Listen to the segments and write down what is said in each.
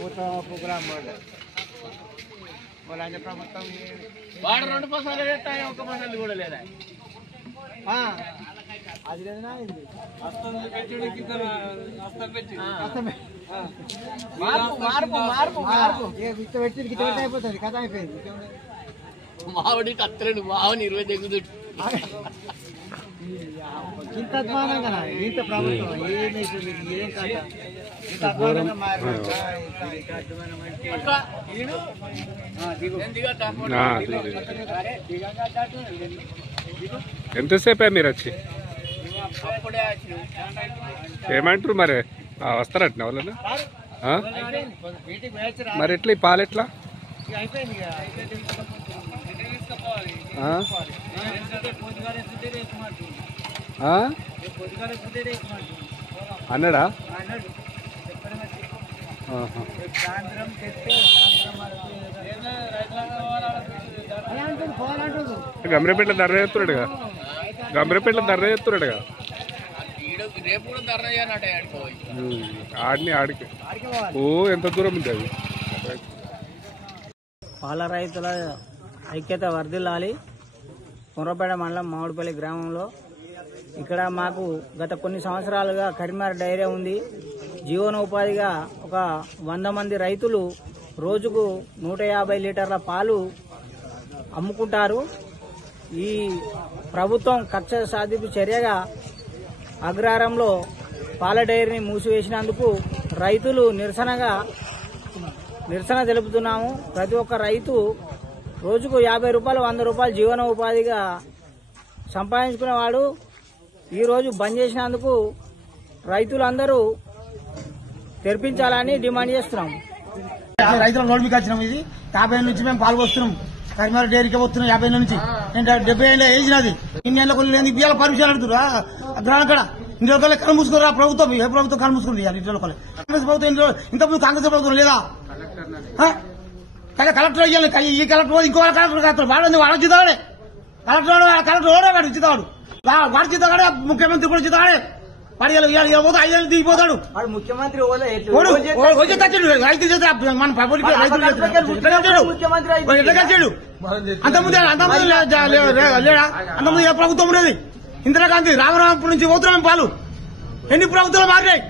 ప్రభుత్వం ప్రోగ్రాం వాళ్ళ ప్రభుత్వం వాడు 2 పైసలు పెట్టాయి, 1 పైసలు కూడా లేదా? అది లేదా పెట్టి అయిపోతుంది కథ అయిపోయింది. మావిడి కత్తలేడు, మావని 20 దగ్గర ఇంత అధ్వానం కదా ఇంత ప్రభుత్వం ఏమి ఏం కథ ఇంత అధ్వానంగా ఎంతసేపే మీరు వచ్చి ఏమంటారు మరి? వస్తారట వాళ్ళను మరి ఎట్లా ఈ పాలు ఎట్లా అన్నాడా? గంభీరపేటలో ధర చేస్తున్నాడుగా, గంభీరపేటలో ధర చేస్తున్నాడుగా. ఆడికి ఓ ఎంత దూరం ఉంది అది. పాల రైతుల ఐక్యత వర్ధిల్లాలి. కుర్రపేట మండలం మామిడిపల్లి గ్రామంలో ఇక్కడ మాకు గత కొన్ని సంవత్సరాలుగా కరీంనగర్ డైరీ ఉంది. జీవనోపాధిగా ఒక 100 మంది రైతులు రోజుకు 150 లీటర్ల పాలు అమ్ముకుంటారు. ఈ ప్రభుత్వం కక్ష సాధింపు చర్యగా అగ్రహారంలో పాల డైరీని మూసివేసినందుకు రైతులు నిరసన తెలుపుతున్నాము. ప్రతి ఒక్క రైతు రోజుకు 50 రూపాయలు 100 రూపాయలు జీవనోపాధిగా సంపాదించుకునేవాడు. ఈరోజు బంద్ చేసినందుకు రైతులందరూ తెరిపించాలని డిమాండ్ చేస్తున్నాం. రైతుల నోటికి వచ్చినాం. ఇది 50 నుంచి మేము పాలు వస్తున్నాం. కరీంనగర్ డైరీకి వస్తున్నాం 50 నుంచి. నేను 70 ఏళ్ళ ఏజ్ నాది. ఇన్నేళ్ళ కొన్ని బియ్యాల పర్మిషన్ అడుగుతున్నా అక్కడ ఇంట్లో కళ్ళు మూసుకురా ప్రభుత్వం. ఏ ప్రభుత్వం కళ్ళు మూసుకుంది? ఇంట్లో కాంగ్రెస్ ప్రభుత్వం ఇంతకుముందు కాంగ్రెస్ ప్రభుత్వం లేదా? కలెక్టర్ అయ్యాలి. ఈ కలెక్టర్ ఇంకో కలెక్టర్ వాడు చితాడే కలెక్టర్ వాడు చితాడు వాడు చితాడే ముఖ్యమంత్రి కూడా చితాడే వాడు 5 దిగిపోతాడు. ముఖ్యమంత్రి రైతు మన పబ్లిక్ రైతు అంతకుముందు లేడా? అంతకుముందు ఏ ప్రభుత్వం ఉండేది? ఇందిరాగాంధీ రామరామపురం నుంచి పోతున్నాం పాలు. ఎన్ని ప్రభుత్వాలు మారినాయి?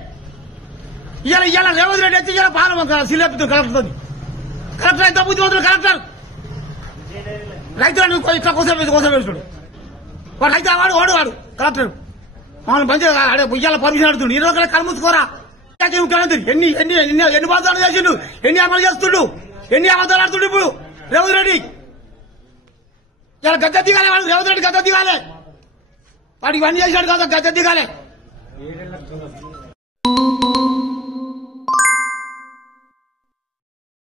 ఇవాళ రేవంత్ రెడ్డి వచ్చి ఇలా పాలు సిల్లెత్తుతుంది కలెక్టర్. కలెక్టర్ అయితే బుద్ధిమంతులు కలెక్టర్ రైతులను ఇట్లా కోసం వేసుడు వాడు రైతు వాడు కలెక్టర్ మమ్మల్ని మంచిగా ఇవాళ పర్మిషన్ అడుగుతుండు. 20 రూపాయలు కలుముసుకోరా ముఖ్యమంత్రి. ఎన్ని బాధాలు చేసిండు, ఎన్ని అమలు చేస్తుండు, ఎన్ని అబద్దాలు ఆడుతుండు. ఇప్పుడు రేవంత్ రెడ్డి ఇలా గద్ద దిగాలి. వాడు రేవంత్ రెడ్డి గద్ద దిగాలి. వాడు ఇవన్నీ చేశాడు కదా, గద్ద దిగాలి.